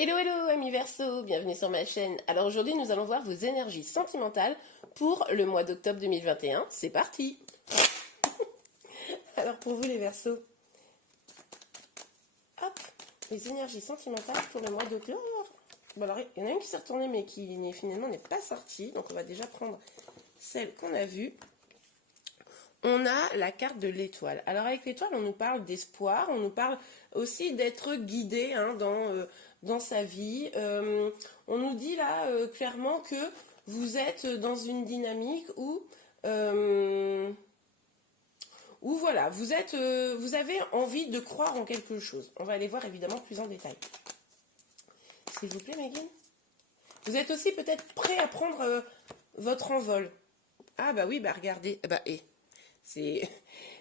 Hello hello amis Verseau, bienvenue sur ma chaîne. Alors aujourd'hui nous allons voir vos énergies sentimentales pour le mois d'octobre 2021. C'est parti. Alors pour vous les Verseaux, hop, les énergies sentimentales pour le mois d'octobre. Bon alors il y en a une qui s'est retournée mais qui finalement n'est pas sortie. Donc on va déjà prendre celle qu'on a vue. On a la carte de l'étoile. Alors avec l'étoile, on nous parle d'espoir, on nous parle aussi d'être guidé dans sa vie. On nous dit là clairement que vous êtes dans une dynamique où voilà, vous avez envie de croire en quelque chose. On va aller voir évidemment plus en détail. S'il vous plaît, Megan. Vous êtes aussi peut-être prêt à prendre votre envol. Ah bah oui, bah regardez,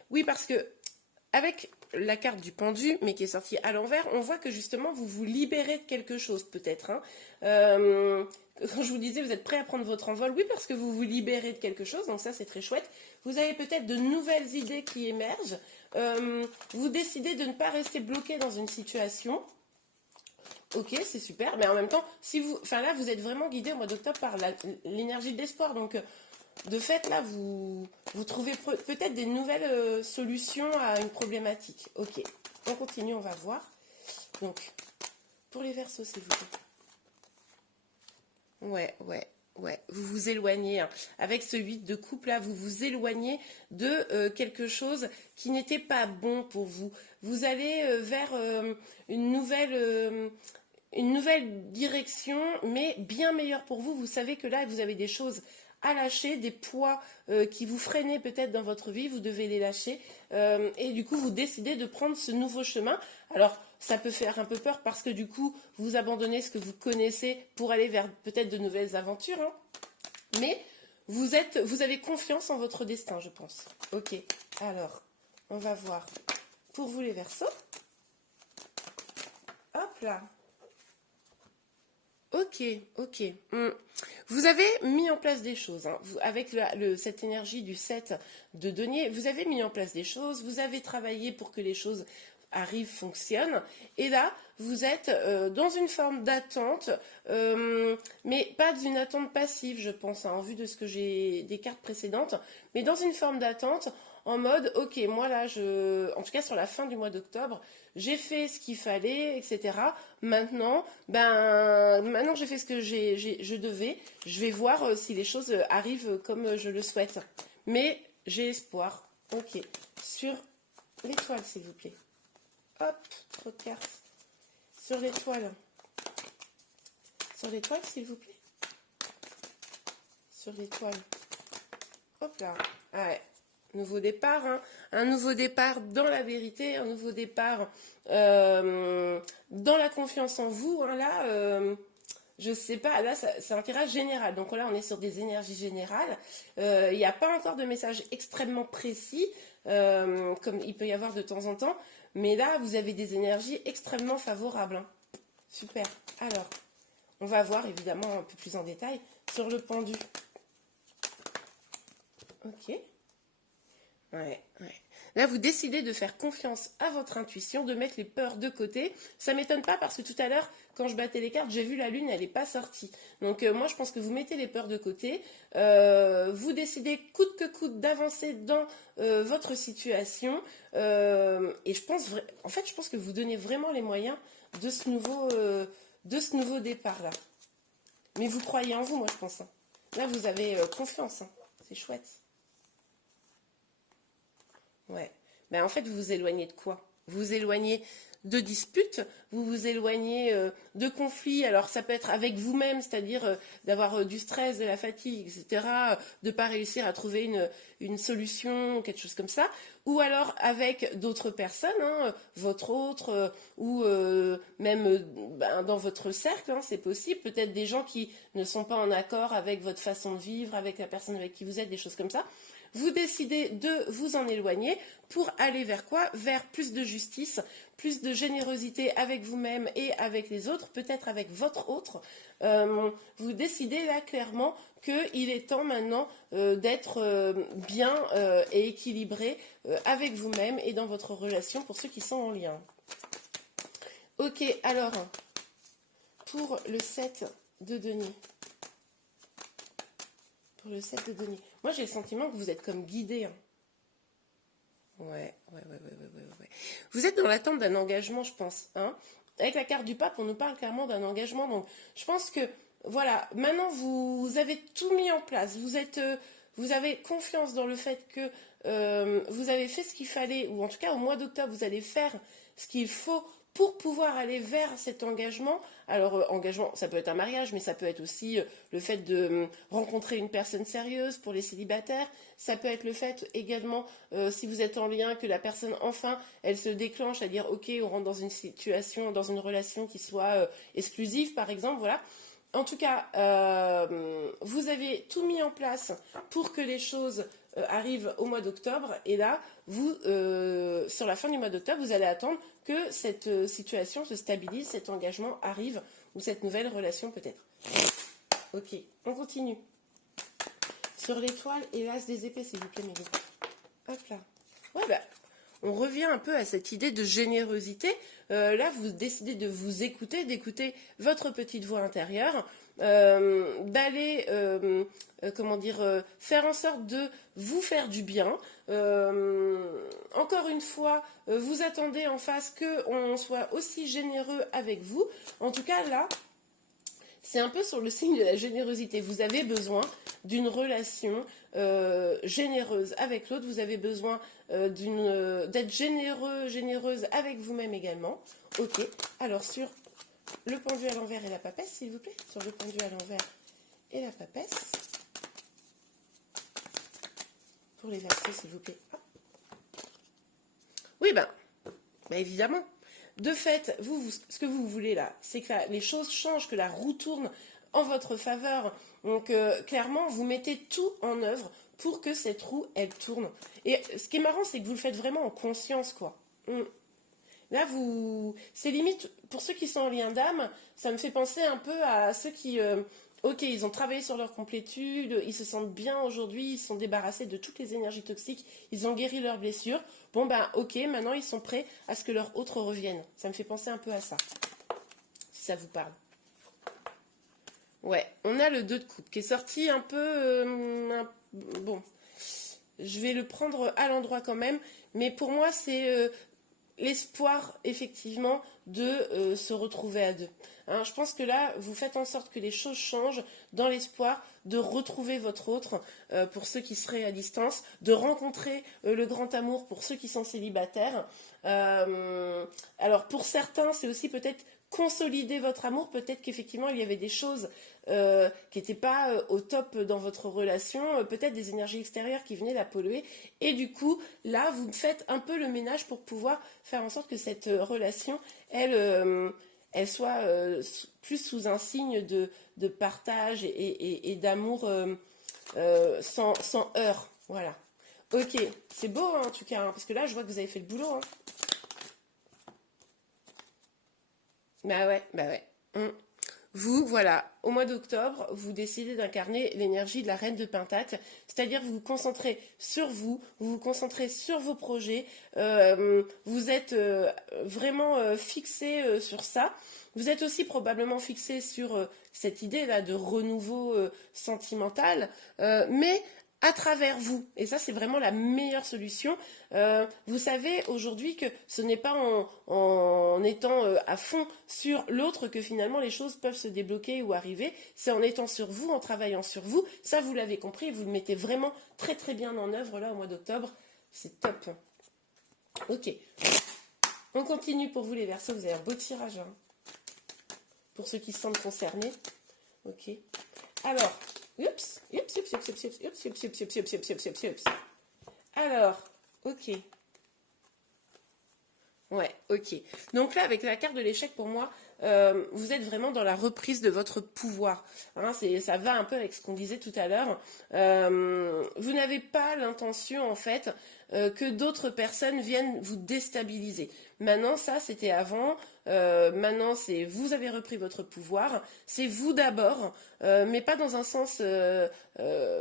oui, parce que avec la carte du pendu, mais qui est sortie à l'envers, on voit que justement vous vous libérez de quelque chose peut-être. Quand je vous disais vous êtes prêt à prendre votre envol, oui, parce que vous vous libérez de quelque chose, donc ça c'est très chouette. Vous avez peut-être de nouvelles idées qui émergent. Vous décidez de ne pas rester bloqué dans une situation. Ok, c'est super, mais en même temps, là vous êtes vraiment guidé au mois d'octobre par l'énergie de l'espoir, donc de fait, là, vous trouvez peut-être des nouvelles solutions à une problématique. Ok, on continue, on va voir. Donc, pour les Verseaux, s'il vous plaît. Ouais. Vous vous éloignez. Avec ce 8 de coupe, là, vous vous éloignez de quelque chose qui n'était pas bon pour vous. Vous allez vers une nouvelle direction, mais bien meilleure pour vous. Vous savez que là, vous avez des choses à lâcher, des poids qui vous freinaient peut-être dans votre vie, vous devez les lâcher et du coup vous décidez de prendre ce nouveau chemin. Alors ça peut faire un peu peur parce que du coup vous abandonnez ce que vous connaissez pour aller vers peut-être de nouvelles aventures, mais vous avez confiance en votre destin, je pense. Ok, alors on va voir pour vous les Verseaux. Hop là. Ok. Vous avez mis en place des choses. Avec cette énergie du 7 de denier, vous avez mis en place des choses, vous avez travaillé pour que les choses arrivent, fonctionnent. Et là, vous êtes dans une forme d'attente, mais pas d'une attente passive, je pense, en vue de ce que j'ai des cartes précédentes, mais dans une forme d'attente en mode, ok, moi là, en tout cas sur la fin du mois d'octobre, j'ai fait ce qu'il fallait, etc. Maintenant, maintenant j'ai fait ce que je devais. Je vais voir si les choses arrivent comme je le souhaite. Mais j'ai espoir. Ok. Sur l'étoile, s'il vous plaît. Hop, trop de cartes. Sur l'étoile. Sur l'étoile, s'il vous plaît. Sur l'étoile. Hop là. Ouais. Nouveau départ, un nouveau départ dans la vérité, un nouveau départ dans la confiance en vous. Je sais pas, là c'est un tirage général, donc là on est sur des énergies générales. Il n'y a pas encore de message extrêmement précis, comme il peut y avoir de temps en temps, mais là vous avez des énergies extrêmement favorables. Super, alors on va voir évidemment un peu plus en détail sur le pendu. Ok. Ouais. Là, vous décidez de faire confiance à votre intuition, de mettre les peurs de côté. Ça ne m'étonne pas parce que tout à l'heure, quand je battais les cartes, j'ai vu la lune, elle n'est pas sortie. Donc moi, je pense que vous mettez les peurs de côté. Vous décidez coûte que coûte d'avancer dans votre situation. Et je pense que vous donnez vraiment les moyens de ce nouveau départ-là. Mais vous croyez en vous, moi, je pense. Là, vous avez confiance. C'est chouette. Ouais. En fait, vous vous éloignez de quoi? Vous vous éloignez de disputes, vous vous éloignez de conflits. Alors, ça peut être avec vous-même, c'est-à-dire d'avoir du stress, de la fatigue, etc., de ne pas réussir à trouver une solution, quelque chose comme ça. Ou alors avec d'autres personnes, votre autre, ou même dans votre cercle, c'est possible. Peut-être des gens qui ne sont pas en accord avec votre façon de vivre, avec la personne avec qui vous êtes, des choses comme ça. Vous décidez de vous en éloigner pour aller vers quoi? Vers plus de justice, plus de générosité avec vous-même et avec les autres, peut-être avec votre autre. Vous décidez là clairement qu'il est temps maintenant d'être bien et équilibré avec vous-même et dans votre relation pour ceux qui sont en lien. Ok, alors, pour le 7 de denier. Pour le 7 de denier. Moi, j'ai le sentiment que vous êtes comme guidé. Hein. Ouais. Vous êtes dans l'attente d'un engagement, je pense. Hein. Avec la carte du pape, on nous parle clairement d'un engagement. Donc, je pense que, voilà, maintenant, vous avez tout mis en place. Vous avez confiance dans le fait que vous avez fait ce qu'il fallait, ou en tout cas, au mois d'octobre, vous allez faire ce qu'il faut pour pouvoir aller vers cet engagement. Alors, engagement, ça peut être un mariage, mais ça peut être aussi le fait de rencontrer une personne sérieuse pour les célibataires. Ça peut être le fait également, si vous êtes en lien, que la personne, enfin, elle se déclenche à dire, ok, on rentre dans une situation, dans une relation qui soit exclusive, par exemple, voilà. En tout cas, vous avez tout mis en place pour que les choses arrivent au mois d'octobre. Et là, sur la fin du mois d'octobre, vous allez attendre que cette situation se stabilise, cet engagement arrive, ou cette nouvelle relation peut-être. Ok, on continue. Sur l'étoile et l'as des épées, s'il vous plaît, Mélie. Hop là. Ouais, bah, on revient un peu à cette idée de générosité. Là, vous décidez de vous écouter, d'écouter votre petite voix intérieure, d'aller, faire en sorte de vous faire du bien. Encore une fois, vous attendez en face qu'on soit aussi généreux avec vous. En tout cas, là, c'est un peu sur le signe de la générosité. Vous avez besoin d'une relation généreuse avec l'autre. Vous avez besoin d'être généreuse avec vous-même également. Ok. Alors, sur le pendu à l'envers et la papesse, s'il vous plaît. Sur le pendu à l'envers et la papesse. Pour les versos, s'il vous plaît. Hop. Oui, ben évidemment. De fait, ce que vous voulez là, c'est que les choses changent, que la roue tourne en votre faveur. Donc, clairement, vous mettez tout en œuvre pour que cette roue, elle tourne. Et ce qui est marrant, c'est que vous le faites vraiment en conscience, quoi. Là, c'est limite, pour ceux qui sont en lien d'âme, ça me fait penser un peu à ceux qui, ok, ils ont travaillé sur leur complétude, ils se sentent bien aujourd'hui, ils sont débarrassés de toutes les énergies toxiques, ils ont guéri leurs blessures. Bon, ben, ok, maintenant, ils sont prêts à ce que leur autre revienne. Ça me fait penser un peu à ça, si ça vous parle. Ouais, on a le 2 de coupe qui est sorti un peu... bon, je vais le prendre à l'endroit quand même, mais pour moi, c'est... l'espoir, effectivement, de se retrouver à deux. Hein, je pense que là, vous faites en sorte que les choses changent dans l'espoir de retrouver votre autre pour ceux qui seraient à distance, de rencontrer le grand amour pour ceux qui sont célibataires. Alors, pour certains, c'est aussi peut-être consolider votre amour. Peut-être qu'effectivement, il y avait des choses qui n'étaient pas au top dans votre relation, peut-être des énergies extérieures qui venaient la polluer. Et du coup, là, vous faites un peu le ménage pour pouvoir faire en sorte que cette relation, elle soit plus sous un signe de partage et d'amour sans heurts. Voilà. Ok, c'est beau hein, en tout cas, hein, parce que là, je vois que vous avez fait le boulot. Hein. Bah ouais. Vous, voilà, au mois d'octobre, vous décidez d'incarner l'énergie de la reine de Pentacle, c'est-à-dire vous vous concentrez sur vous vous concentrez sur vos projets, vous êtes vraiment fixé sur ça. Vous êtes aussi probablement fixé sur cette idée-là de renouveau sentimental, mais à travers vous. Et ça, c'est vraiment la meilleure solution. Vous savez aujourd'hui que ce n'est pas en étant à fond sur l'autre que finalement les choses peuvent se débloquer ou arriver. C'est en étant sur vous, en travaillant sur vous. Ça, vous l'avez compris, vous le mettez vraiment très très bien en œuvre là au mois d'octobre. C'est top. Ok. On continue pour vous les Verseaux. Vous avez un beau tirage. Hein. Pour ceux qui se sentent concernés. Ok. Alors, oups. Alors, ok. Ouais, ok. Donc là, avec la carte de l'échec, pour moi, vous êtes vraiment dans la reprise de votre pouvoir. Hein, ça va un peu avec ce qu'on disait tout à l'heure. Vous n'avez pas l'intention, en fait, que d'autres personnes viennent vous déstabiliser. Maintenant, ça, c'était avant. Maintenant, c'est vous avez repris votre pouvoir. C'est vous d'abord, mais pas dans un sens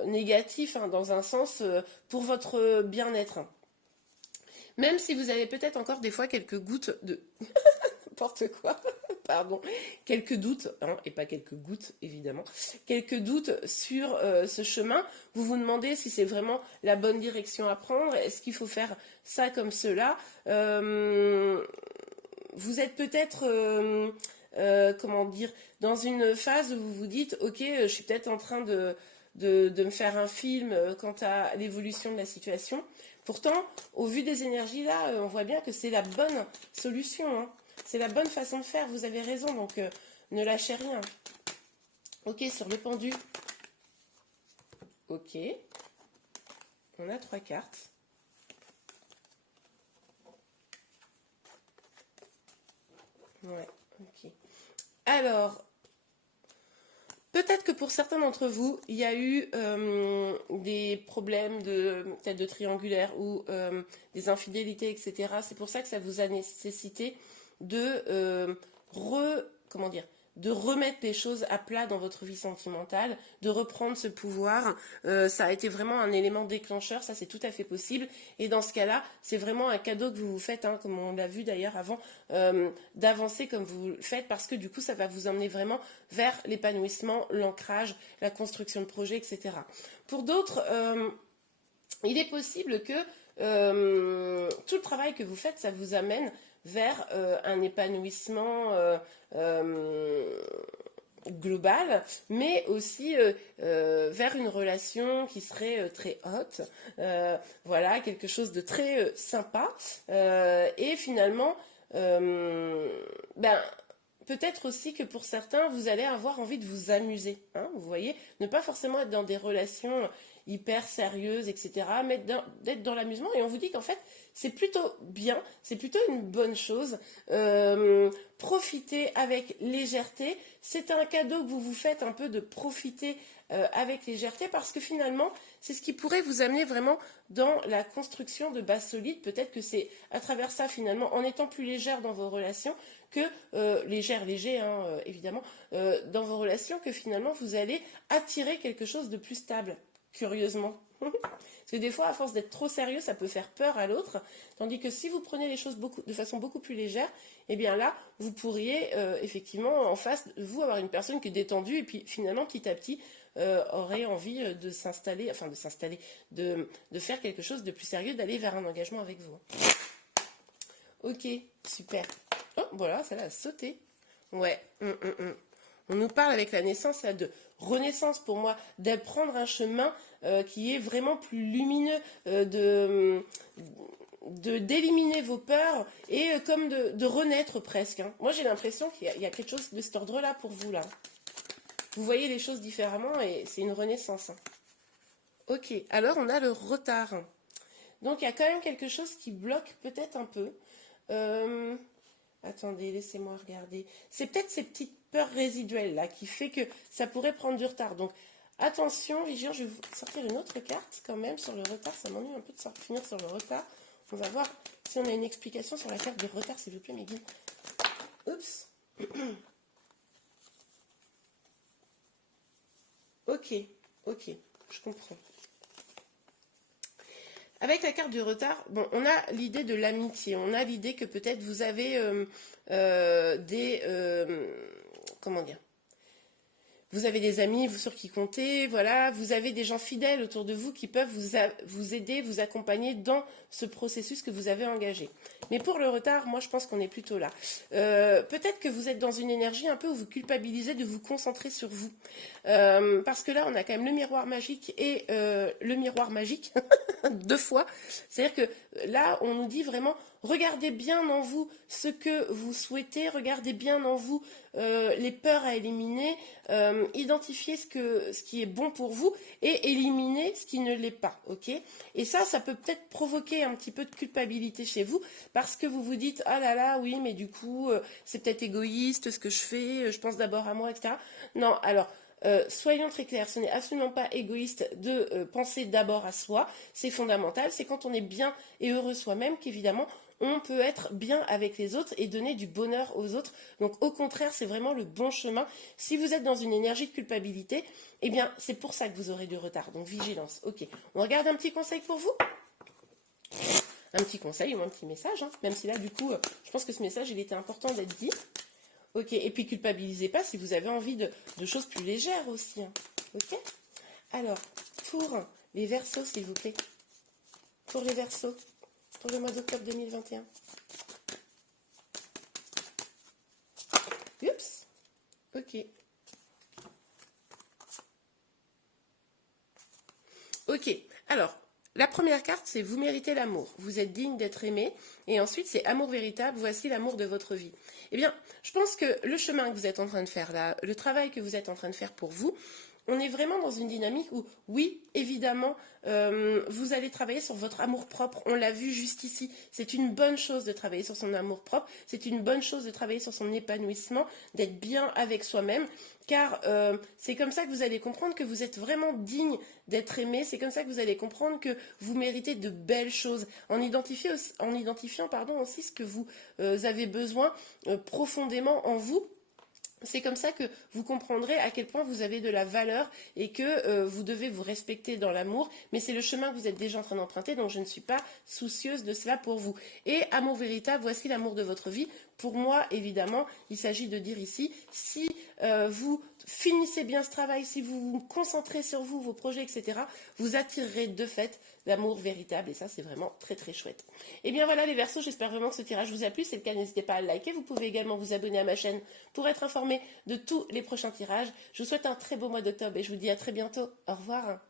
négatif, hein, dans un sens pour votre bien-être. Même si vous avez peut-être encore des fois quelques gouttes de n'importe quoi, pardon, quelques doutes, hein, et pas quelques gouttes évidemment, quelques doutes sur ce chemin. Vous vous demandez si c'est vraiment la bonne direction à prendre, est-ce qu'il faut faire ça comme cela. Vous êtes peut-être, comment dire, dans une phase où vous vous dites, ok, je suis peut-être en train de me faire un film quant à l'évolution de la situation. Pourtant, au vu des énergies là, on voit bien que c'est la bonne solution, hein. C'est la bonne façon de faire, vous avez raison, donc ne lâchez rien. Ok, sur le pendu. Ok. On a 3 cartes. Ouais, ok. Alors, peut-être que pour certains d'entre vous, il y a eu des problèmes peut-être de triangulaire ou des infidélités, etc. C'est pour ça que ça vous a nécessité de comment dire, de remettre les choses à plat dans votre vie sentimentale, de reprendre ce pouvoir. Ça a été vraiment un élément déclencheur, ça c'est tout à fait possible. Et dans ce cas-là, c'est vraiment un cadeau que vous vous faites, hein, comme on l'a vu d'ailleurs avant, d'avancer comme vous le faites, parce que du coup, ça va vous emmener vraiment vers l'épanouissement, l'ancrage, la construction de projets, etc. Pour d'autres, il est possible que tout le travail que vous faites, ça vous amène vers un épanouissement global, mais aussi vers une relation qui serait très haute, voilà, quelque chose de très sympa, et finalement, ben, peut-être aussi que pour certains, vous allez avoir envie de vous amuser, hein, vous voyez, ne pas forcément être dans des relations hyper sérieuses, etc., mais d'être dans l'amusement, et on vous dit qu'en fait, c'est plutôt bien, c'est plutôt une bonne chose. Profitez avec légèreté, c'est un cadeau que vous vous faites un peu de profiter avec légèreté, parce que finalement, c'est ce qui pourrait vous amener vraiment dans la construction de bases solides. Peut-être que c'est à travers ça, finalement, en étant plus légère dans vos relations, que léger, hein, évidemment, dans vos relations, que finalement, vous allez attirer quelque chose de plus stable, curieusement. Parce que des fois, à force d'être trop sérieux, ça peut faire peur à l'autre. Tandis que si vous prenez les choses de façon beaucoup plus légère, eh bien là, vous pourriez effectivement en face de vous avoir une personne qui est détendue et puis finalement, petit à petit, aurait envie de s'installer, de faire quelque chose de plus sérieux, d'aller vers un engagement avec vous. Ok, super. Oh, voilà, ça a sauté. Ouais. On nous parle avec la naissance là, de renaissance pour moi, d'apprendre un chemin qui est vraiment plus lumineux, d'éliminer vos peurs et comme de renaître presque, hein. Moi j'ai l'impression qu'il y a quelque chose de cet ordre-là pour vous là. Vous voyez les choses différemment et c'est une renaissance, hein. Ok, alors on a le retard. Donc il y a quand même quelque chose qui bloque peut-être un peu. Attendez, laissez-moi regarder. C'est peut-être ces petites peurs résiduelles là qui fait que ça pourrait prendre du retard. Donc attention, vigilant, je vais vous sortir une autre carte quand même sur le retard. Ça m'ennuie un peu de finir sur le retard. On va voir si on a une explication sur la carte du retard, s'il vous plaît, mes guides. Oups. Ok, je comprends. Avec la carte du retard, bon, on a l'idée de l'amitié, on a l'idée que peut-être vous avez comment dire, vous avez des amis sur qui compter, voilà, vous avez des gens fidèles autour de vous qui peuvent vous aider, vous accompagner dans ce processus que vous avez engagé. Mais pour le retard, moi je pense qu'on est plutôt là. Peut-être que vous êtes dans une énergie un peu où vous culpabilisez de vous concentrer sur vous. Parce que là, on a quand même le miroir magique et le miroir magique, 2 fois. C'est-à-dire que là, on nous dit vraiment, regardez bien en vous ce que vous souhaitez, regardez bien en vous les peurs à éliminer, identifiez ce qui est bon pour vous et éliminez ce qui ne l'est pas, ok? Et ça peut peut-être provoquer un petit peu de culpabilité chez vous parce que vous vous dites, ah là là, oui, mais du coup, c'est peut-être égoïste ce que je fais, je pense d'abord à moi, etc. Non, alors... soyons très clairs, ce n'est absolument pas égoïste de penser d'abord à soi, c'est fondamental, c'est quand on est bien et heureux soi-même qu'évidemment on peut être bien avec les autres et donner du bonheur aux autres. Donc au contraire, c'est vraiment le bon chemin. Si vous êtes dans une énergie de culpabilité, eh bien c'est pour ça que vous aurez du retard, donc vigilance. Ok, on regarde un petit conseil pour vous. Un petit conseil ou un petit message, hein. Même si là du coup, je pense que ce message il était important d'être dit. Ok, et puis culpabilisez pas si vous avez envie de choses plus légères aussi, hein. Ok. Alors, pour les Verseaux, s'il vous plaît. Pour les Verseaux, pour le mois d'octobre 2021. Oups. Ok. Ok. Alors, la première carte, c'est vous méritez l'amour. Vous êtes digne d'être aimé. Et ensuite, c'est amour véritable. Voici l'amour de votre vie. Eh bien, je pense que le chemin que vous êtes en train de faire là, le travail que vous êtes en train de faire pour vous, on est vraiment dans une dynamique où, oui, évidemment, vous allez travailler sur votre amour-propre. On l'a vu juste ici. C'est une bonne chose de travailler sur son amour-propre. C'est une bonne chose de travailler sur son épanouissement, d'être bien avec soi-même. Car c'est comme ça que vous allez comprendre que vous êtes vraiment digne d'être aimé. C'est comme ça que vous allez comprendre que vous méritez de belles choses. En identifiant aussi ce que vous avez besoin profondément en vous. C'est comme ça que vous comprendrez à quel point vous avez de la valeur et que vous devez vous respecter dans l'amour. Mais c'est le chemin que vous êtes déjà en train d'emprunter, donc je ne suis pas soucieuse de cela pour vous. Et amour véritable, voici l'amour de votre vie. Pour moi, évidemment, il s'agit de dire ici, si vous finissez bien ce travail, si vous vous concentrez sur vous, vos projets, etc., vous attirerez de fait l'amour véritable. Et ça, c'est vraiment très très chouette. Et bien voilà les Verseaux, j'espère vraiment que ce tirage vous a plu. Si c'est le cas, n'hésitez pas à le liker. Vous pouvez également vous abonner à ma chaîne pour être informé de tous les prochains tirages. Je vous souhaite un très beau mois d'octobre et je vous dis à très bientôt. Au revoir.